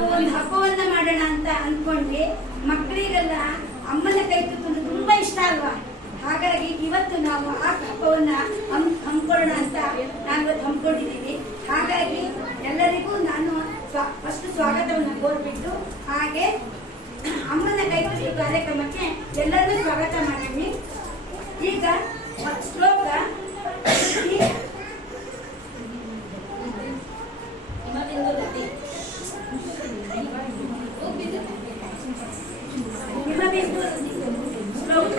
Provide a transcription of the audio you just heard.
ನಾವು ಒಂದು ಹಬ್ಬವನ್ನ ಮಾಡೋಣ ಅಂತ ಅನ್ಕೊಂಡ್ವಿ. ಮಕ್ಕಳಿಗೆಲ್ಲ ಅಮ್ಮನ ಕೈ ತುತ್ತು ತುಂಬಾ ಇಷ್ಟ ಅಲ್ವಾ? ಹಾಗಾಗಿ ಇವತ್ತು ನಾವು ಆ ಹಬ್ಬವನ್ನ ಹಮ್ಮಿಕೊಳ್ಳೋಣ ಅಂತ ನಾನು ಹಮ್ಮಿಕೊಂಡಿದ್ದೀನಿ. ಹಾಗಾಗಿ ಎಲ್ಲರಿಗೂ ನಾನು ಫಸ್ಟ್ ಸ್ವಾಗತವನ್ನು ಕೋರ್ಬಿಟ್ಟು ಹಾಗೆ ಅಮ್ಮನ ಕೈ ತುತ್ತು ಕಾರ್ಯಕ್ರಮಕ್ಕೆ ಎಲ್ಲರಿಗೂ ಸ್ವಾಗತ ಮಾಡಿದ್ವಿ. ಈಗ ಶ್ಲೋಕ ಹಿಮಬಿಂದು ಶ್ಲೋಕ